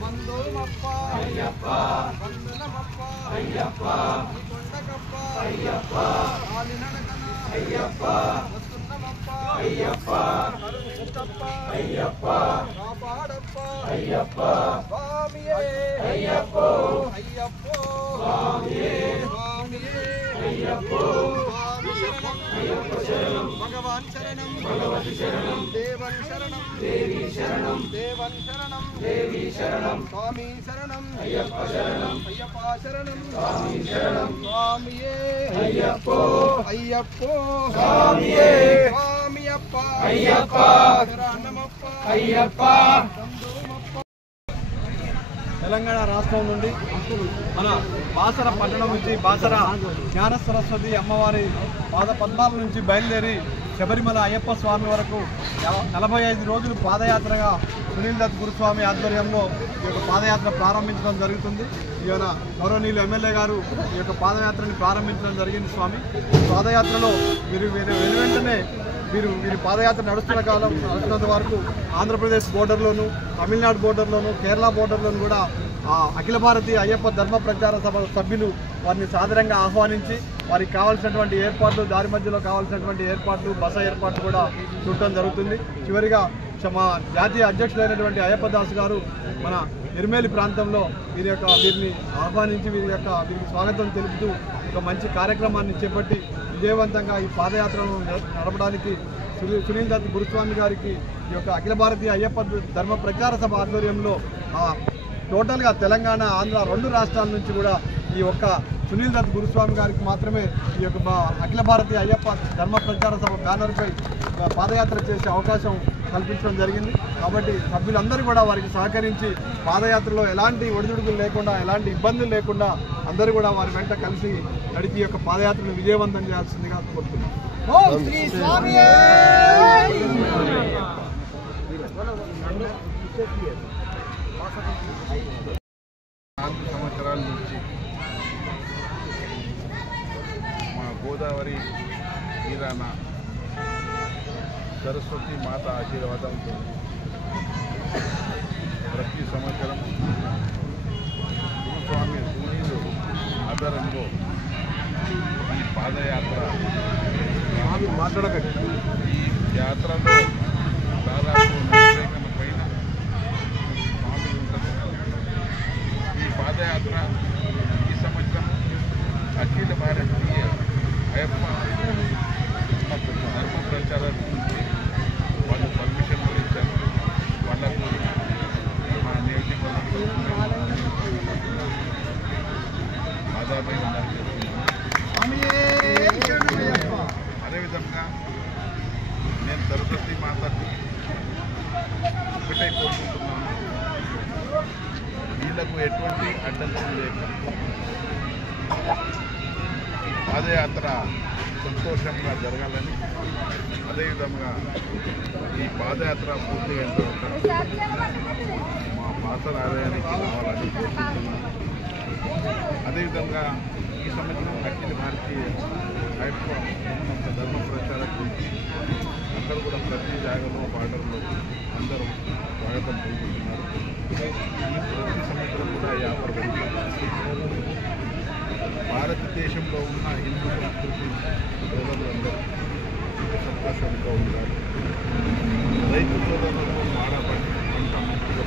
బంధుమప్ప బంధులమప్ప కొండకప్ప కాలినడకన వస్తున్నమప్ప హరుషప్ప కాపాడప్ప స్వామియే అయ్యప్పో స్వామియే అయ్యప్పో భగవాన్ శరణం భగవతి శరణం దేవన్ శరణం దేవి శరణం దేవన్ శరణం దేవి శరణం స్వామి శరణం అయ్యప్ప శరణం అయ్యప్ప శరణం స్వామి శరణం స్వామియే అయ్యప్పో స్వామియే స్వామియప్ప అయ్యప్ప శరణమప్ప అయ్యప్ప. తెలంగాణ రాష్ట్రం నుండి మన బాసర పట్టణం నుంచి బాసర జ్ఞాన సరస్వతి అమ్మవారి పాద పద్మాల నుంచి బయలుదేరి శబరిమల అయ్యప్ప స్వామి వరకు 45 రోజులు పాదయాత్రగా సునీల్ దత్ గురుస్వామి ఆధ్వర్యంలో ఈ యొక్క పాదయాత్ర ప్రారంభించడం జరుగుతుంది. ఈయన గౌరవనీయులు ఎమ్మెల్యే గారు ఈ యొక్క పాదయాత్రని ప్రారంభించడం జరిగింది. స్వామి పాదయాత్రలో మీరు వెంటనే వీరి పాదయాత్ర నడుస్తున్నంత వరకు ఆంధ్రప్రదేశ్ బోర్డర్లోను, తమిళనాడు బోర్డర్లోను, కేరళ బోర్డర్లోను కూడా అఖిల భారతీయ అయ్యప్ప ధర్మ ప్రచార సభ సభ్యులు వారిని సాదరంగా ఆహ్వానించి వారికి కావాల్సినటువంటి ఏర్పాట్లు, దారి మధ్యలో కావాల్సినటువంటి ఏర్పాట్లు, బస ఏర్పాట్లు కూడా చూడటం జరుగుతుంది. చివరిగా మా జాతీయ అధ్యక్షులైనటువంటి అయ్యప్ప దాస్ గారు మన నిర్మేలి ప్రాంతంలో వీరిని ఆహ్వానించి వీరికి స్వాగతం తెలుపుతూ ఒక మంచి కార్యక్రమాన్ని చేపట్టి విజయవంతంగా ఈ పాదయాత్రను నడపడానికి సునీల్ దత్ గురుస్వామి గారికి ఈ యొక్క అఖిల భారతీయ అయ్యప్ప ధర్మ ప్రచార సభ ఆధ్వర్యంలో టోటల్గా తెలంగాణ, ఆంధ్ర 2 రాష్ట్రాల నుంచి కూడా ఈ ఒక్క సునీల్ దత్ గురుస్వామి గారికి మాత్రమే ఈ యొక్క అఖిల భారతీయ అయ్యప్ప ధర్మ ప్రచార సభ బ్యానర్పై పాదయాత్ర చేసే అవకాశం కల్పించడం జరిగింది. కాబట్టి సభ్యులందరూ కూడా వారికి సహకరించి పాదయాత్రలో ఎలాంటి ఒడిదుడుకులు లేకుండా, ఎలాంటి ఇబ్బందులు లేకుండా అందరూ కూడా వారి వెంట కలిసి నడిచి యొక్క పాదయాత్రను విజయవంతం చేయాల్సిందిగా కోరుతున్నాం. సంవత్సరాల నుంచి మా గోదావరి తీరాన సరస్వతి మాత ఆశీర్వాదంతో ప్రతి సంవత్సరం గురుస్వామి సునీలు ఆధారంలో ఈ పాదయాత్ర ఈ యాత్రలో దాదాపు 40 పైన స్వామి ఉంటుంది. ఈ పాదయాత్ర ఈ సంవత్సరం అఖిల భారతీయ అయ్యప్ప ధర్మ ప్రచారం నుంచి వాళ్ళు పర్మిషన్ కూడా ఇచ్చారు. వాళ్ళకు మా నియోజకవర్గంలో ఆదాపై ఉండాలని చెప్తున్నాను. అదేవిధంగా నేను సరస్వతి మాతకు ఒకటే కోరుకుంటున్నాను, వీళ్లకు ఎటువంటి అడ్డంకులు లేక ఈ పాదయాత్ర సంతోషంగా జరగాలని, అదేవిధంగా ఈ పాదయాత్ర పూర్తిగా మా బాసర ఆలయానికి రావాలని కోరుకుంటున్నాను. అదేవిధంగా ఈ సంవత్సరం అఖిల భారతీయ అయ్యప్ప ధర్మ ప్రచారం గురించి అక్కడ కూడా ప్రతి జాగాలో బార్డర్లో అందరూ స్వాగతం కోరుకుంటున్నారు. ప్రతి సంవత్సరం కూడా యాత్ర భారతదేశంలో ఉన్న హిందూ సంస్కృతి సోదరులందరూ సంతోషంగా ఉంటారు. రైతు సోదరులకు మాడపడి పంట మంచిగా